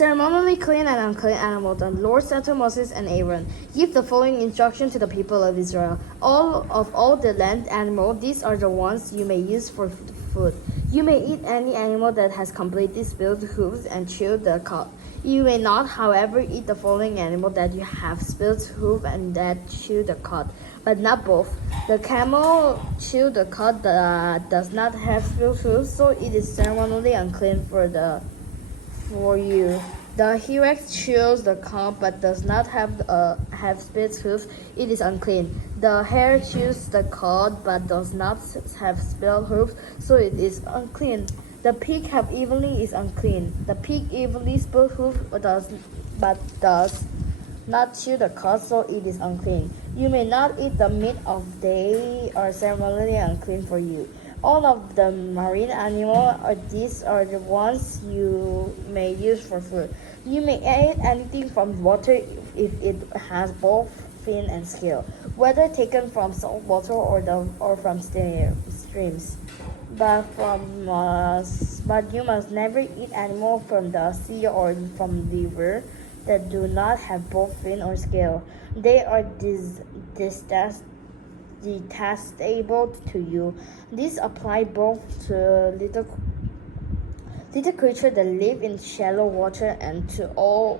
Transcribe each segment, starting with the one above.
Ceremonially clean and unclean animal. The Lord said to Moses and Aaron, "Give the following instruction to the people of Israel. All the land animals, these are the ones you may use for food. You may eat any animal that has completely spilled hooves and chew the cud. You may not, however, eat the following animal that you have spilled hoof and that chew the cud, but not both. The camel chew the cud does not have spilled hooves, so it is ceremonially unclean for you. The T-Rex chews the cud but does not have split hooves. It is unclean. The hare chews the cud but does not have split hooves, so it is unclean. The pig is unclean. The pig evenly split hooves but does not chew the cud, so it is unclean. You may not eat the meat of they are ceremonially unclean for you. All of the marine animals, these are the ones you may use for food. You may eat anything from water if it has both fin and scale, whether taken from salt water or from streams. But you must never eat animals from the sea or from the river that do not have both fin or scale. They are detestable to you. These apply both to little creatures that live in shallow water and to all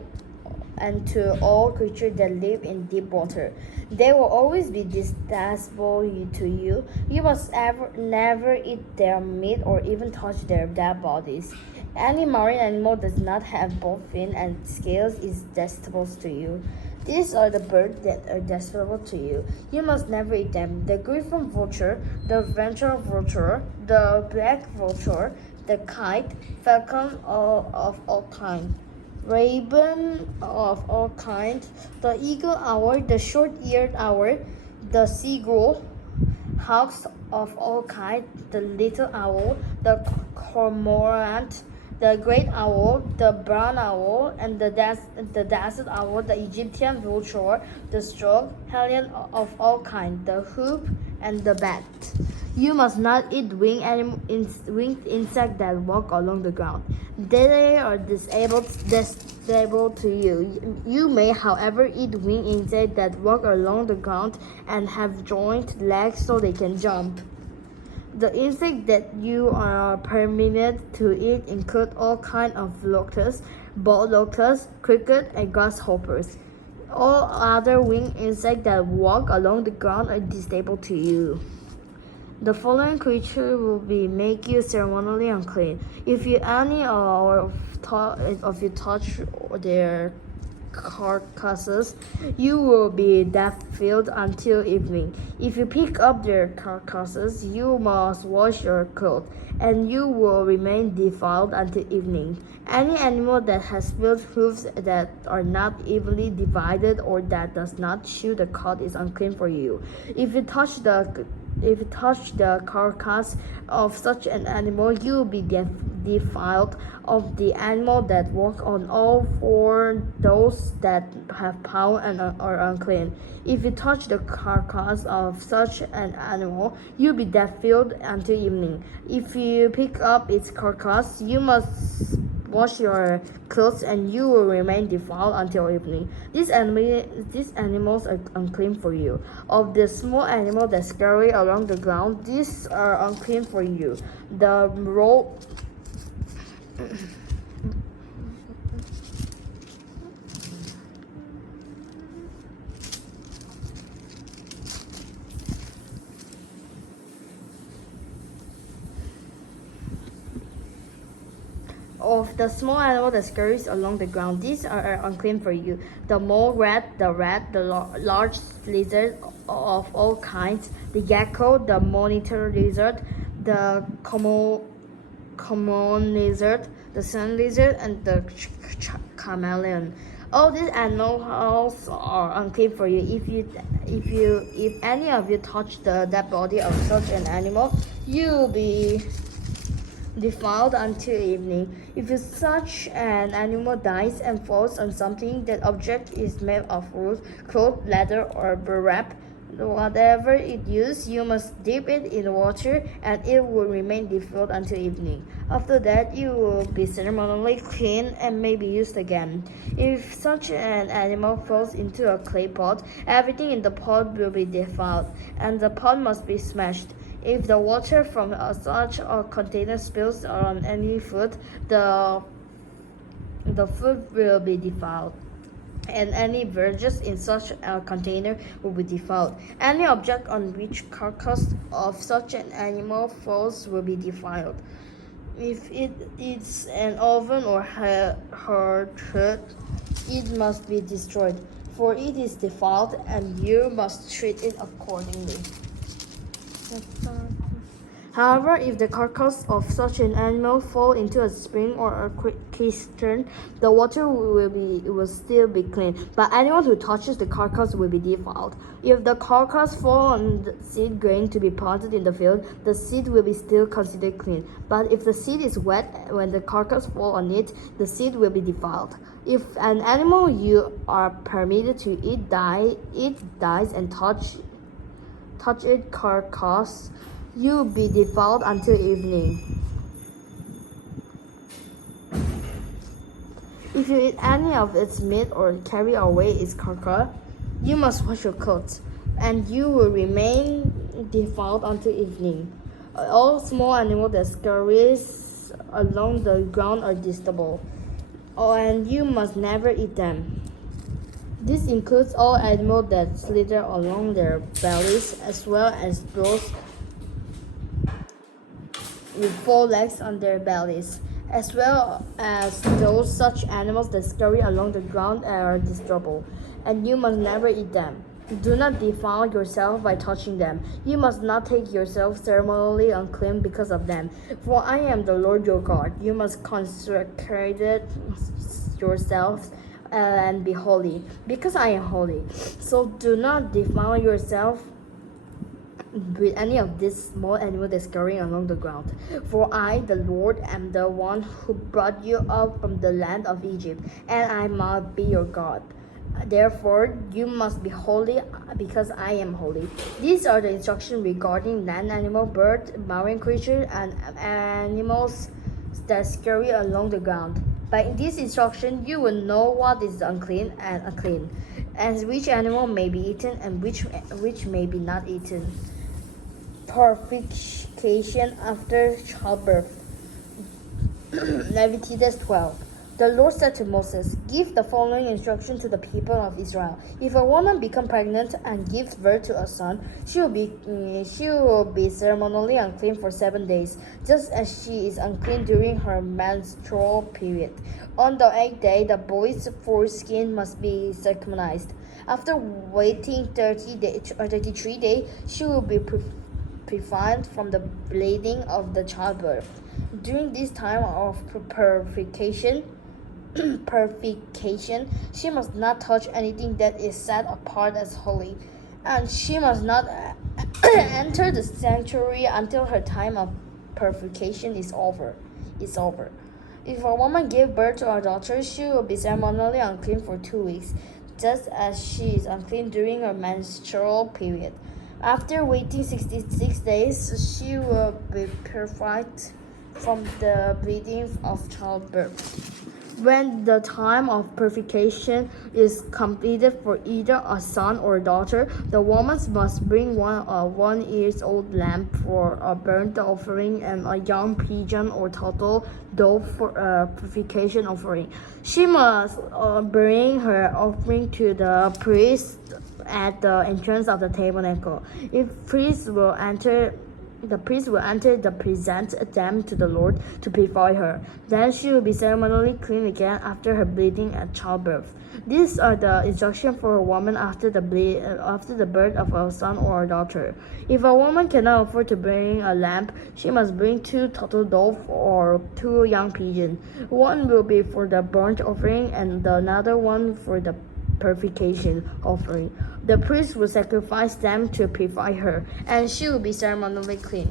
creatures that live in deep water. They will always be detestable to you. You must never eat their meat or even touch their dead bodies. Any marine animal does not have both fin and scales is detestable to you. These are the birds that are detestable to you. You must never eat them. The griffin vulture, the venture vulture, the black vulture, the kite, falcon of all kinds, raven of all kinds, the eagle owl, the short-eared owl, the seagull, hawks of all kinds, the little owl, the cormorant, the great owl, the brown owl, and the desert owl, the Egyptian vulture, the stork, hellion of all kinds, the hoop, and the bat. You must not eat winged insects that walk along the ground. They are detestable to you. You may, however, eat winged insects that walk along the ground and have jointed legs so they can jump. The insects that you are permitted to eat include all kinds of locusts, bald locusts, crickets, and grasshoppers. All other winged insects that walk along the ground are detestable to you. The following creature will make you ceremonially unclean. If any of you touch their carcasses, you will be death-filled until evening. If you pick up their carcasses, you must wash your clothes, and you will remain defiled until evening. Any animal that has split hooves that are not evenly divided or that does not chew the cud is unclean for you. If you touch the carcass of such an animal, you will be defiled. Of the animal that walk on all four, those that have power and are unclean. If you touch the carcass of such an animal, you will be defiled until evening. If you pick up its carcass, you must wash your clothes, and you will remain defiled until evening. These animals are unclean for you. Of the small animals that scurry along the ground, these are unclean for you. The of the small animal that scurries along the ground, these are unclean for you. The mole rat, the large lizard of all kinds, the gecko, the monitor lizard, the common lizard, the sun lizard, and the chameleon. All these animals are unclean for you. If any of you touch the dead body of such an animal, you will be defiled until evening. If such an animal dies and falls on something, that object is made of wood, cloth, leather, or wrap, Whatever it used, you must dip it in water, and it will remain defiled until evening. After that, it will be ceremonially clean and may be used again. If such an animal falls into a clay pot, everything in the pot will be defiled, and the pot must be smashed. If the water from such a container spills on any food, the food will be defiled, and any verges in such a container will be defiled. Any object on which carcass of such an animal falls will be defiled. If it is an oven or hearth, it must be destroyed, for it is defiled, and you must treat it accordingly. However, if the carcass of such an animal fall into a spring or a cistern, the water will still be clean, but anyone who touches the carcass will be defiled. If the carcass fall on the seed grain to be planted in the field, the seed will be still considered clean. But if the seed is wet when the carcass fall on it, the seed will be defiled. If an animal you are permitted to eat dies and touch its carcass, you will be defiled until evening. If you eat any of its meat or carry away its carcass, you must wash your clothes, and you will remain defiled until evening. All small animals that scurries along the ground are detestable, and you must never eat them. This includes all animals that slither along their bellies, as well as those with 4 legs on their bellies, as well as those such animals that scurry along the ground are detestable, and you must never eat them. Do not defile yourself by touching them. You must not take yourself ceremonially unclean because of them. For I am the Lord your God. You must consecrate yourselves and be holy, because I am holy. So do not defile yourself with any of these small animals that scurrying along the ground. For I, the Lord, am the one who brought you out from the land of Egypt, and I must be your God. Therefore, you must be holy, because I am holy. These are the instructions regarding land animal, bird, marine creatures, and animals that scurry along the ground. By this instruction, you will know what is unclean, and which animal may be eaten, and which may be not eaten. Purification after childbirth. Leviticus 12. The Lord said to Moses, "Give the following instruction to the people of Israel. If a woman become pregnant and gives birth to a son, she will be ceremonially unclean for 7 days, just as she is unclean during her menstrual period. On the 8th day, the boy's foreskin must be circumcised. After waiting 33 days, she will be purified from the bleeding of the childbirth. During this time of purification, she must not touch anything that is set apart as holy, and she must not enter the sanctuary until her time of purification is over. If a woman gives birth to a daughter, she will be ceremonially unclean for 2 weeks, just as she is unclean during her menstrual period. After waiting 66 days, she will be purified from the bleeding of childbirth. When the time of purification is completed for either a son or a daughter, the woman must bring one 1-year-old lamb for a burnt offering and a young pigeon or turtle dove for a purification offering. She must bring her offering to the priest at the entrance of the tabernacle. The priest will present them to the Lord to purify her. Then she will be ceremonially clean again after her bleeding at childbirth. These are the instructions for a woman after the birth of a son or a daughter. If a woman cannot afford to bring a lamb, she must bring 2 turtle doves or 2 young pigeons. One will be for the burnt offering, and another one for the purification offering. The priest will sacrifice them to purify her, and she will be ceremonially clean.